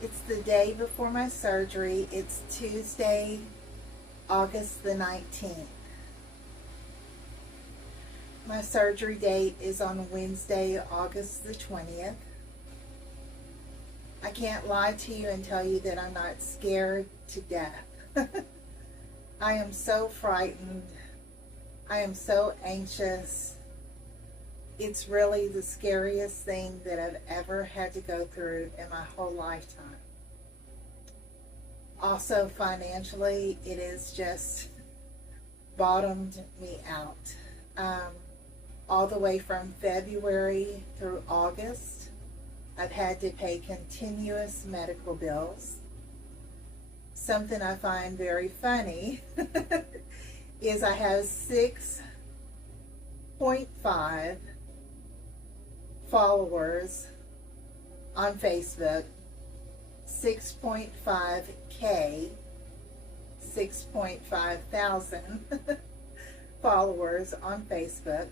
It's the day before my surgery. It's Tuesday, August the 19th. My surgery date is on Wednesday, August the 20th. I can't lie to you and tell you that I'm not scared to death. I am so frightened. I am so anxious. It's really the scariest thing that I've ever had to go through in my whole lifetime. Also, financially, it has just bottomed me out. Um, all the way from February through August, I've had to pay continuous medical bills. Something I find very funny is I have 6.5 followers on Facebook, 6.5K, 6.5 thousand followers on Facebook.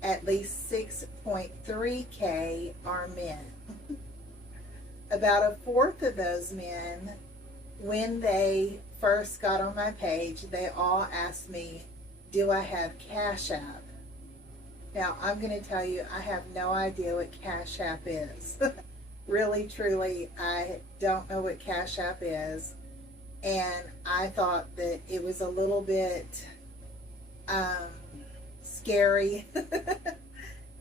At least 6.3K are men. About a fourth of those men, when they first got on my page, they all asked me, do I have Cash App? Now, I'm going to tell you, I have no idea what Cash App is. Really, truly, I don't know what Cash App is. And I thought that it was a little bit scary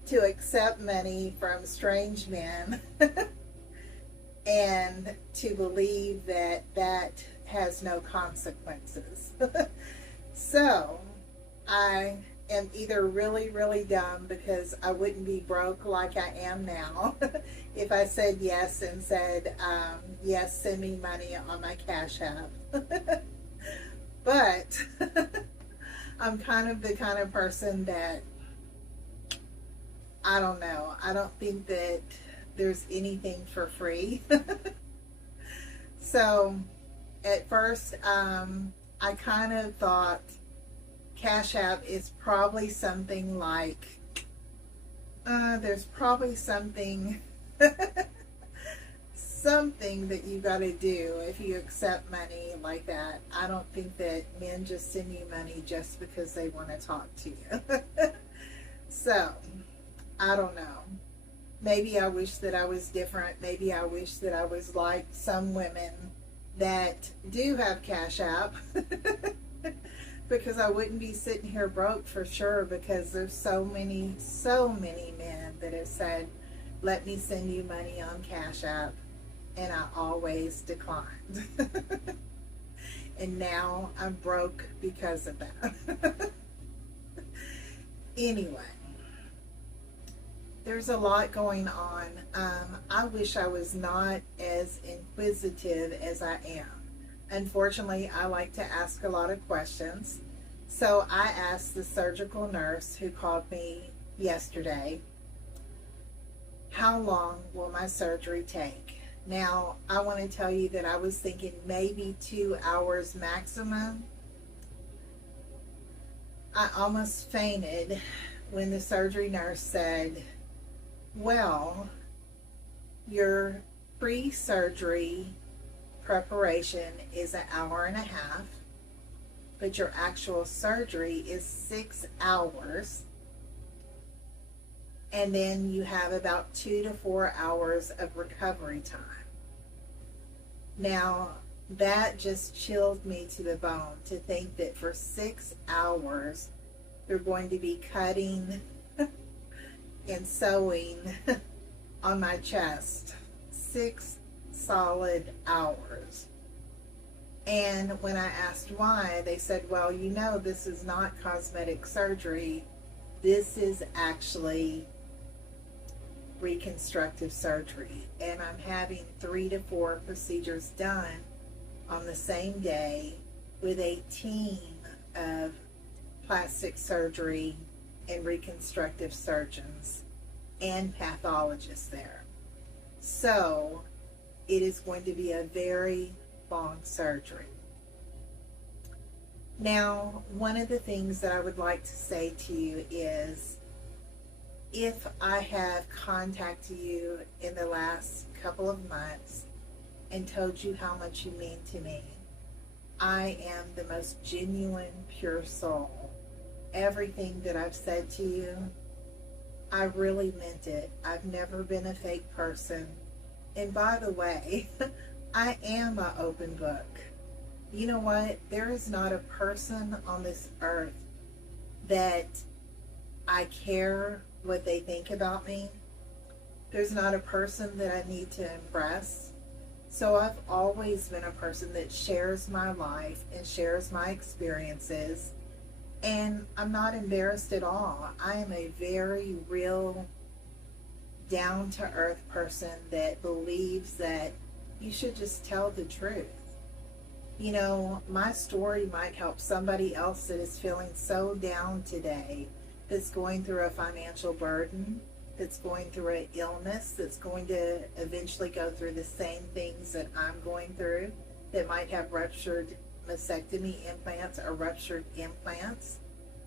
to accept money from strange men and to believe that that has no consequences. So I am either really, really dumb because I wouldn't be broke like I am now if I said yes and said, yes, send me money on my Cash App. But I'm kind of the kind of person that, I don't know, I don't think that there's anything for free. So at first, I kind of thought Cash App is probably something like, there's probably something something that you got to do if you accept money like that. I don't think that men just send you money just because they want to talk to you. So, I don't know. Maybe I wish that I was different. Maybe I wish that I was like some women that do have Cash App. Because I wouldn't be sitting here broke for sure, because there's so many men that have said, let me send you money on Cash App, and I always declined. And now I'm broke because of that. Anyway, there's a lot going on. I wish I was not as inquisitive as I am. Unfortunately, I like to ask a lot of questions. So I asked the surgical nurse who called me yesterday, how long will my surgery take? Now, I want to tell you that I was thinking maybe 2 hours maximum. I almost fainted when the surgery nurse said, well, your pre-surgery preparation is an hour and a half, but your actual surgery is 6 hours. And then you have about 2 to 4 hours of recovery time. Now, that just chilled me to the bone to think that for 6 hours they're going to be cutting and sewing on my chest. 6 solid hours. And when I asked why, they said, well, you know, this is not cosmetic surgery. This is actually reconstructive surgery. And I'm having 3 to 4 procedures done on the same day with a team of plastic surgery and reconstructive surgeons and pathologists there. So it is going to be a very long surgery. Now, one of the things that I would like to say to you is if I have contacted you in the last couple of months and told you how much you mean to me, I am the most genuine, pure soul. Everything that I've said to you, I really meant it. I've never been a fake person. And by the way, I am an open book. You know what? There is not a person on this earth that I care what they think about me. There's not a person that I need to impress. So I've always been a person that shares my life and shares my experiences. And I'm not embarrassed at all. I am a very real, down-to-earth person that believes that you should just tell the truth. You know, my story might help somebody else that is feeling so down today, that's going through a financial burden, that's going through an illness, that's going to eventually go through the same things that I'm going through, that might have ruptured mastectomy implants or ruptured implants,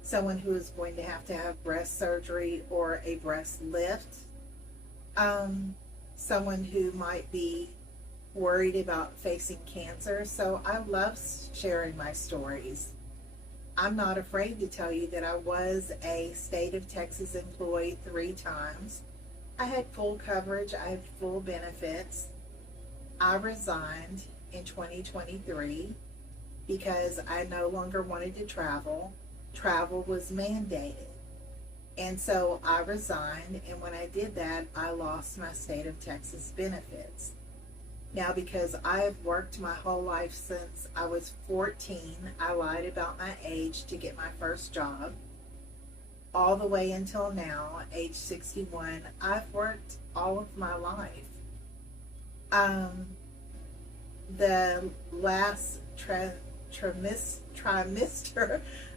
someone who is going to have breast surgery or a breast lift, someone who might be worried about facing cancer. So I love sharing my stories. I'm not afraid to tell you that I was a state of Texas employee 3 times. I had full coverage. I had full benefits. I resigned in 2023 because I no longer wanted to travel. Travel was mandated. And so I resigned, and when I did that, I lost my state of Texas benefits. Now, because I have worked my whole life since I was 14, I lied about my age to get my first job. All the way until now, age 61, I've worked all of my life. The last trimester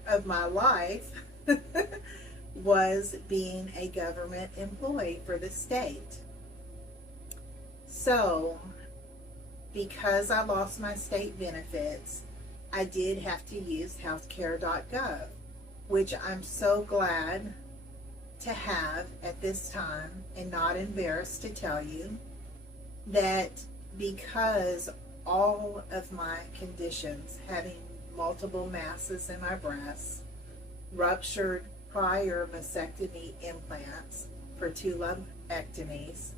of my life was being a government employee for the state. So, because I lost my state benefits, I did have to use healthcare.gov, which I'm so glad to have at this time, and not embarrassed to tell you that because all of my conditions, having multiple masses in my breasts, ruptured prior mastectomy implants for 2 lumpectomies,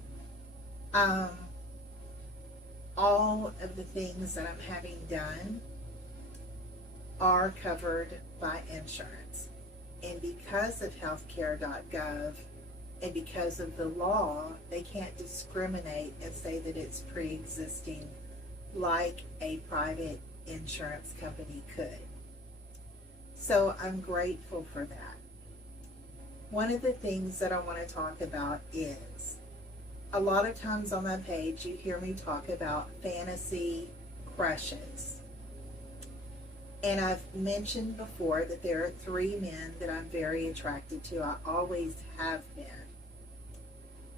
all of the things that I'm having done are covered by insurance. And because of healthcare.gov and because of the law, they can't discriminate and say that it's pre-existing like a private insurance company could. So I'm grateful for that. One of the things that I want to talk about is, a lot of times on my page you hear me talk about fantasy crushes. And I've mentioned before that there are 3 men that I'm very attracted to. I always have been.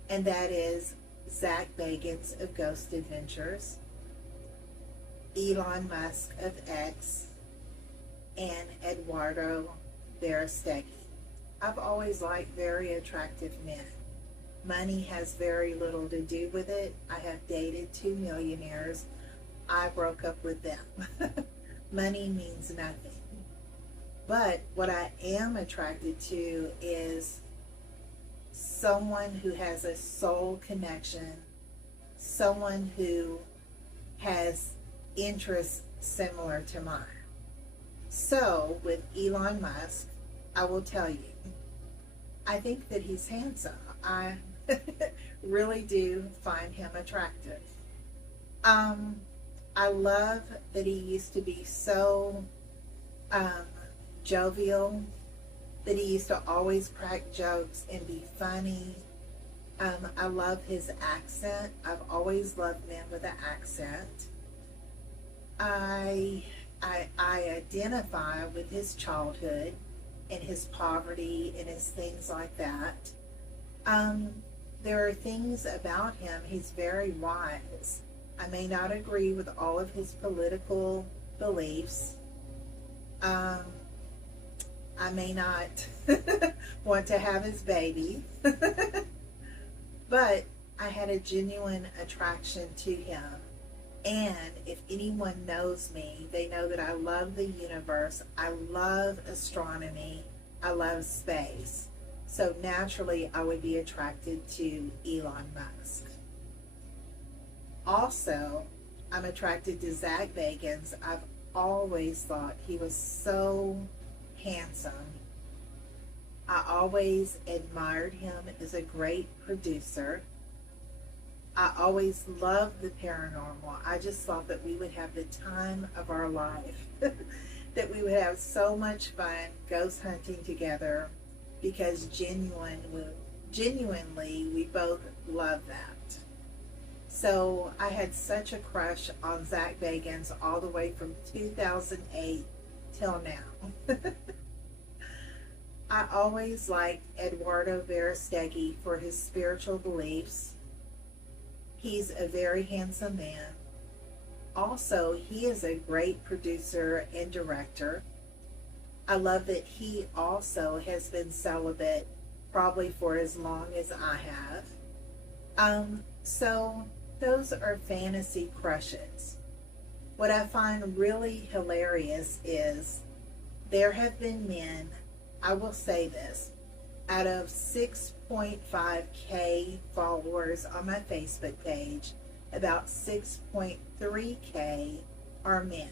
And that is Zach Bagans of Ghost Adventures, Elon Musk of X, and Eduardo Verastegui. I've always liked very attractive men. Money has very little to do with it. I have dated 2 millionaires. I broke up with them. Money means nothing. But what I am attracted to is someone who has a soul connection, someone who has interests similar to mine. So with Elon Musk, I will tell you, I think that he's handsome. I really do find him attractive. I love that he used to be so jovial, that he used to always crack jokes and be funny. I love his accent. I've always loved men with an accent. I identify with his childhood and his poverty and his things like that. There are things about him. He's very wise. I may not agree with all of his political beliefs. I I may not want to have his baby, but I had a genuine attraction to him. And if anyone knows me, they know that I love the universe, I love astronomy, I love space. So naturally, I would be attracted to Elon Musk. Also, I'm attracted to Zach Bagans. I've always thought he was so handsome. I always admired him as a great producer. I always loved the paranormal. I just thought that we would have the time of our life, that we would have so much fun ghost hunting together, because genuinely we both love that. So I had such a crush on Zach Bagans all the way from 2008 till now. I always liked Eduardo Verastegui for his spiritual beliefs. He's a very handsome man. Also, he is a great producer and director. I love that he also has been celibate probably for as long as I have. So those are fantasy crushes. What I find really hilarious is there have been men, I will say this, out of 6.5K followers on my Facebook page, about 6.3K are men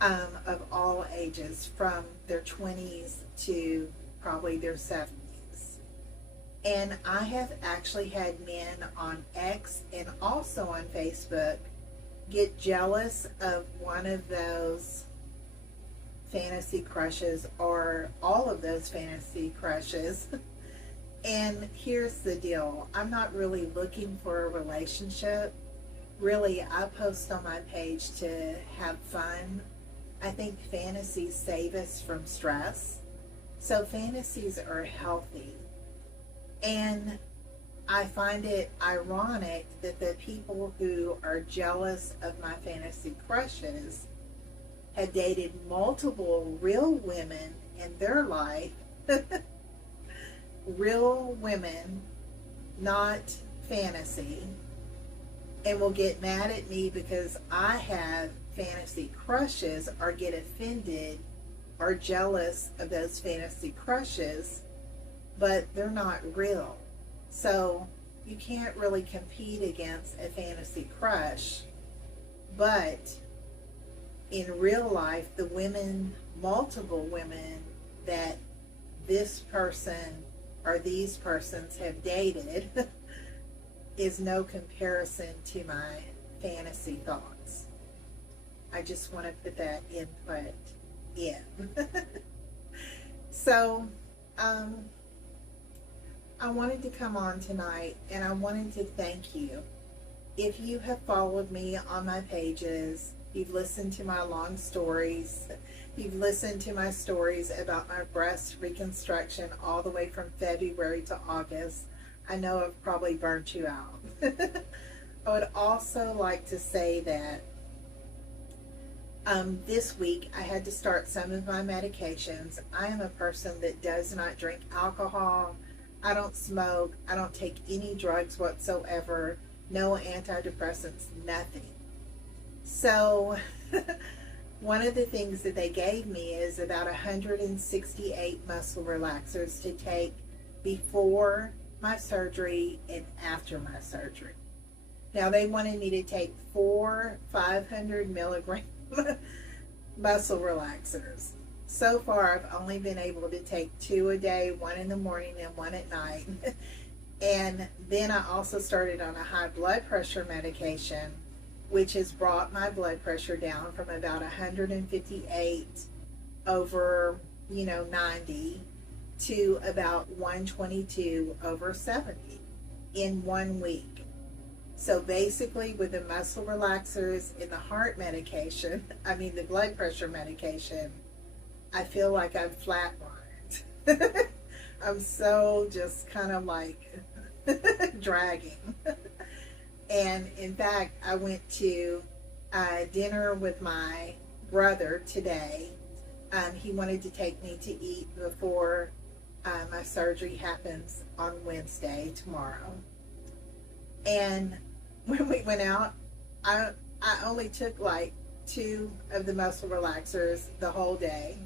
of all ages, from their 20s to probably their 70s. And I have actually had men on X and also on Facebook get jealous of one of those fantasy crushes, or all of those fantasy crushes. And here's the deal. I'm not really looking for a relationship. Really, I post on my page to have fun. I think fantasies save us from stress. So fantasies are healthy. And I find it ironic that the people who are jealous of my fantasy crushes have dated multiple real women in their life. Real women, not fantasy, and will get mad at me because I have fantasy crushes, or get offended or jealous of those fantasy crushes, but they're not real. So you can't really compete against a fantasy crush. But in real life, the women, multiple women that this person or these persons have dated is no comparison to my fantasy thoughts. I just want to put that input in. So, I wanted to come on tonight and I wanted to thank you. If you have followed me on my pages, you've listened to my long stories, you've listened to my stories about my breast reconstruction all the way from February to August, I know I've probably burnt you out. I would also like to say that this week I had to start some of my medications. I am a person that does not drink alcohol. I don't smoke. I don't take any drugs whatsoever. No antidepressants, nothing. So one of the things that they gave me is about 168 muscle relaxers to take before my surgery and after my surgery. Now they wanted me to take 4 500 milligram muscle relaxers. So far I've only been able to take 2 a day, 1 in the morning and 1 at night. And then I also started on a high blood pressure medication, which has brought my blood pressure down from about 158 over 90 to about 122 over 70 in 1 week. So basically, with the muscle relaxers and the heart medication, the blood pressure medication, I feel like I'm flatlined. I'm so just kind of like dragging. And in fact, I went to dinner with my brother today. He wanted to take me to eat before my surgery happens on Wednesday, tomorrow. And when we went out, I only took like 2 of the muscle relaxers the whole day,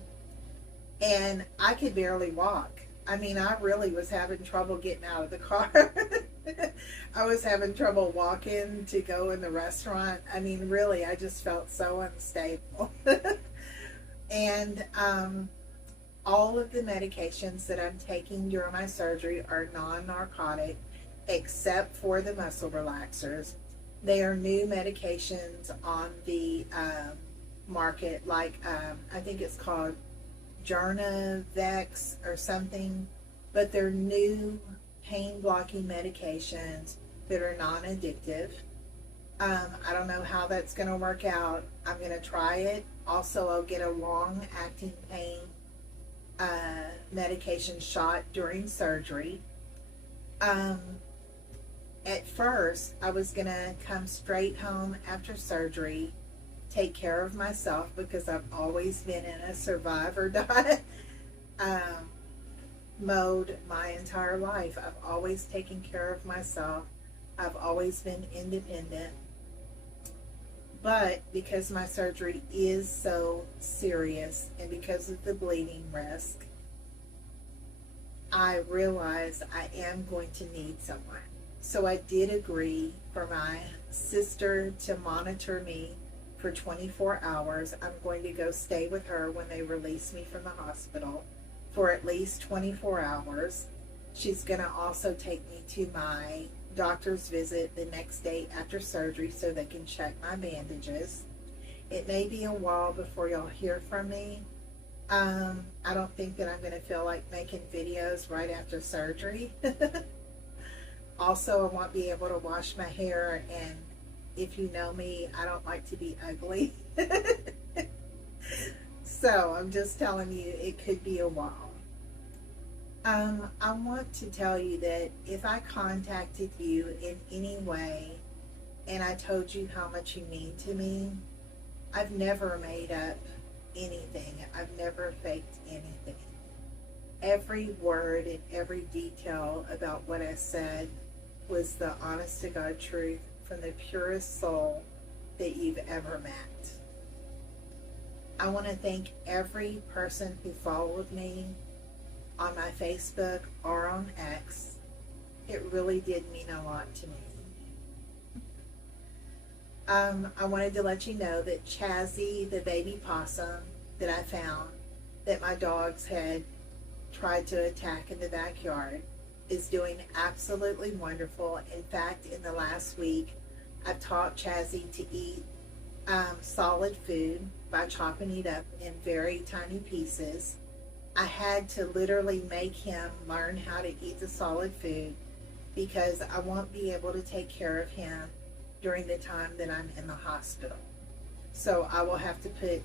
and I could barely walk. I mean, I really was having trouble getting out of the car. I was having trouble walking to go in the restaurant. I mean, really, I just felt so unstable. And all of the medications that I'm taking during my surgery are non-narcotic, except for the muscle relaxers. They are new medications on the market, like I think it's called Journavex or something, but they're new pain blocking medications that are non-addictive. I don't know how that's going to work out. I'm going to try it. Also, I'll get a long-acting pain medication shot during surgery. At first, I was going to come straight home after surgery, take care of myself, because I've always been in a survive or die mode my entire life. I've always taken care of myself. I've always been independent. But because my surgery is so serious and because of the bleeding risk, I realize I am going to need someone. So I did agree for my sister to monitor me for 24 hours. I'm going to go stay with her when they release me from the hospital for at least 24 hours. She's going to also take me to my doctor's visit the next day after surgery so they can check my bandages. It may be a while before you'll hear from me. I don't think that I'm going to feel like making videos right after surgery. Also, I won't be able to wash my hair, and if you know me, I don't like to be ugly. So I'm just telling you, it could be a while. I want to tell you that if I contacted you in any way and I told you how much you mean to me, I've never made up anything. I've never faked anything. Every word and every detail about what I said was the honest to God truth from the purest soul that you've ever met. I want to thank every person who followed me on my Facebook or on X. It really did mean a lot to me. I wanted to let you know that Chazzy, the baby possum that I found that my dogs had tried to attack in the backyard, is doing absolutely wonderful. In fact, in the last week, I've taught Chazzy to eat solid food by chopping it up in very tiny pieces. I had to literally make him learn how to eat the solid food because I won't be able to take care of him during the time that I'm in the hospital. So I will have to put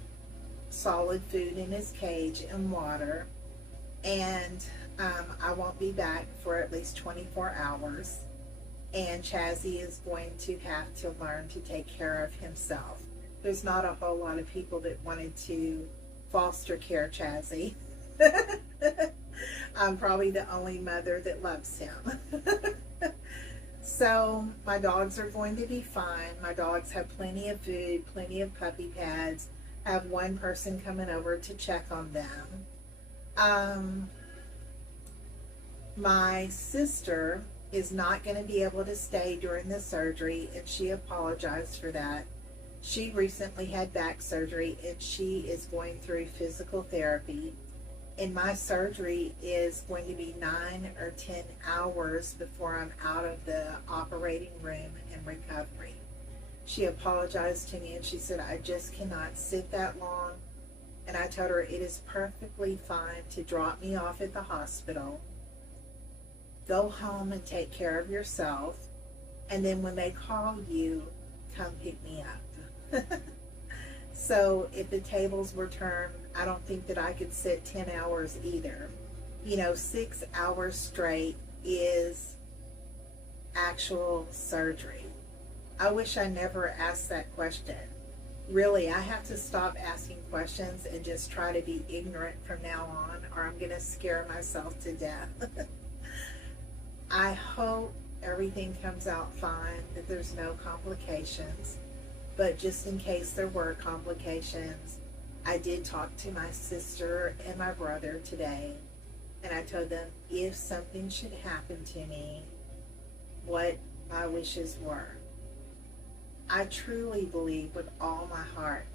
solid food in his cage and water, and I won't be back for at least 24 hours. And Chazzy is going to have to learn to take care of himself. There's not a whole lot of people that wanted to foster care Chazzy. I'm probably the only mother that loves him. So my dogs are going to be fine. My dogs have plenty of food, plenty of puppy pads. I have one person coming over to check on them. My sister is not going to be able to stay during the surgery, and she apologized for that. She recently had back surgery, and she is going through physical therapy. And my surgery is going to be 9 or 10 hours before I'm out of the operating room and recovery. She apologized to me and she said, I just cannot sit that long. And I told her it is perfectly fine to drop me off at the hospital, go home and take care of yourself, and then when they call you, come pick me up. So if the tables were turned, I don't think that I could sit 10 hours either. 6 hours straight is actual surgery. I wish I never asked that question. really, I have to stop asking questions and just try to be ignorant from now on, or I'm going to scare myself to death. I hope everything comes out fine, that there's no complications. But just in case there were complications, I did talk to my sister and my brother today, and I told them if something should happen to me, what my wishes were. I truly believe with all my heart,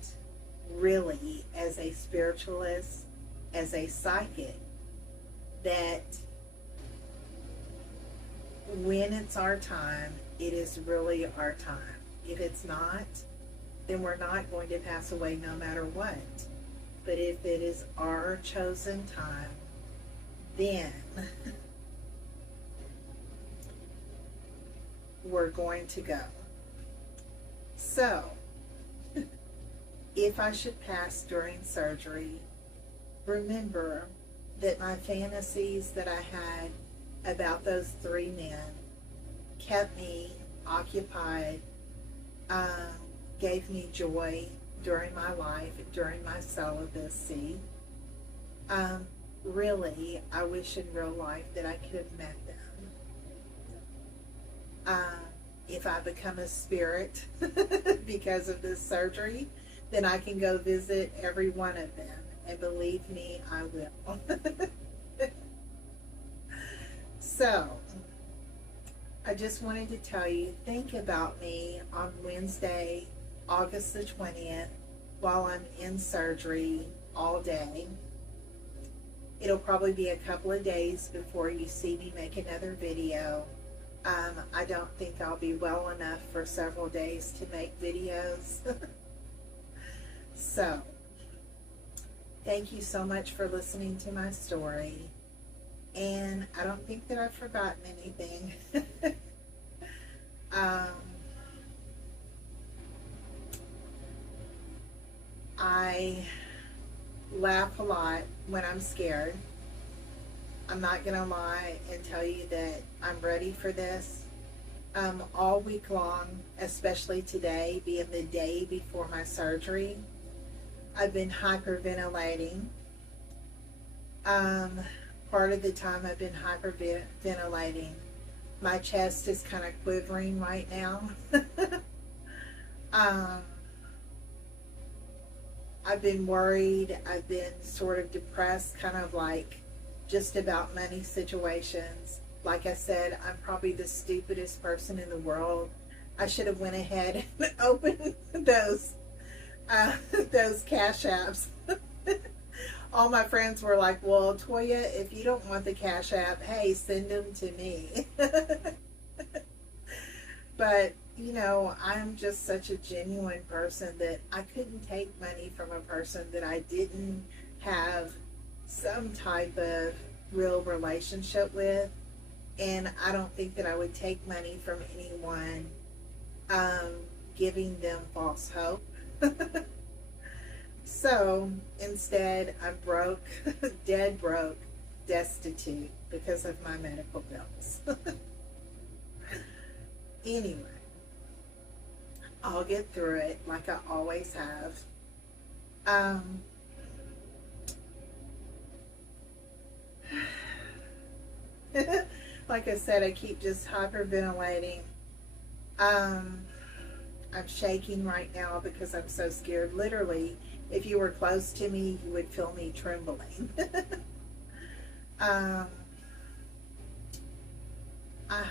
really, as a spiritualist, as a psychic, that when it's our time, it is really our time. If it's not, then we're not going to pass away no matter what. But if it is our chosen time, then we're going to go. So, if I should pass during surgery, remember that my fantasies that I had about those 3 men kept me occupied, gave me joy during my life, during my celibacy. Really, I wish in real life that I could have met them. If I become a spirit because of this surgery, then I can go visit every one of them. And believe me, I will. So, I just wanted to tell you, think about me on Wednesday, August the 20th, while I'm in surgery all day. It'll probably be a couple of days before you see me make another video. I don't think I'll be well enough for several days to make videos. So, thank you so much for listening to my story. And I don't think that I've forgotten anything. I laugh a lot when I'm scared. I'm not going to lie and tell you that I'm ready for this. All week long, especially today, being the day before my surgery, I've been hyperventilating. Part of the time I've been hyperventilating, my chest is kind of quivering right now. I've been worried. I've been sort of depressed, kind of like just about money situations. Like I said, I'm probably the stupidest person in the world. I should have went ahead and opened those Cash Apps. All my friends were like, well, Toya, if you don't want the Cash App, hey, send them to me. But, you know, I'm just such a genuine person that I couldn't take money from a person that I didn't have some type of real relationship with. And I don't think that I would take money from anyone giving them false hope. So instead, I'm broke, dead broke, destitute because of my medical bills. Anyway, I'll get through it like I always have. Like I said, I keep just hyperventilating. I'm shaking right now because I'm so scared. Literally, if you were close to me, you would feel me trembling. I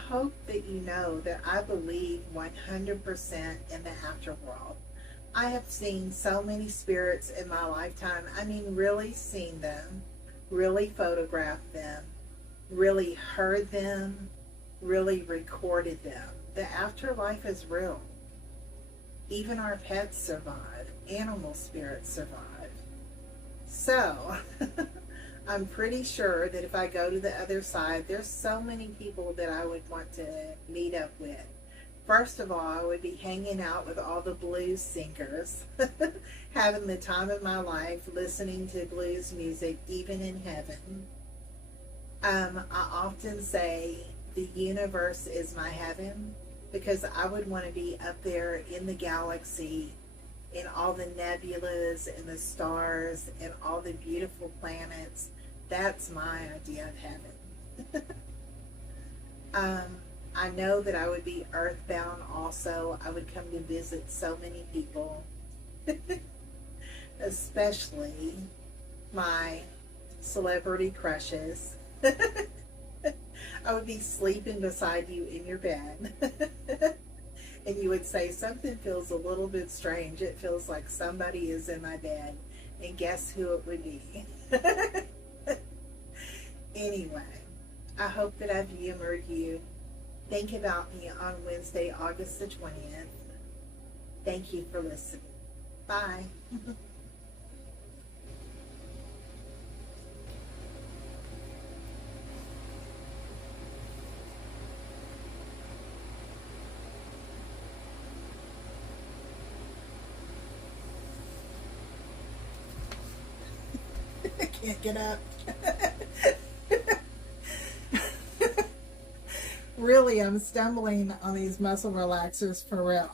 hope that you know that I believe 100% in the afterworld. I have seen so many spirits in my lifetime. I mean, really seen them, really photographed them, really heard them, really recorded them. The afterlife is real. Even our pets survive. Animal spirits survive. So, I'm pretty sure that if I go to the other side, there's so many people that I would want to meet up with. First of all, I would be hanging out with all the blues singers, having the time of my life, listening to blues music, even in heaven. I often say the universe is my heaven, because I would want to be up there in the galaxy and all the nebulas and the stars and all the beautiful planets. That's my idea of heaven. I know that I would be earthbound also. I would come to visit so many people, especially my celebrity crushes. I would be sleeping beside you in your bed. And you would say, something feels a little bit strange. It feels like somebody is in my bed. And guess who it would be? Anyway, I hope that I've humored you. Think about me on Wednesday, August the 20th. Thank you for listening. Bye. I can't get up. Really, I'm stumbling on these muscle relaxers for real.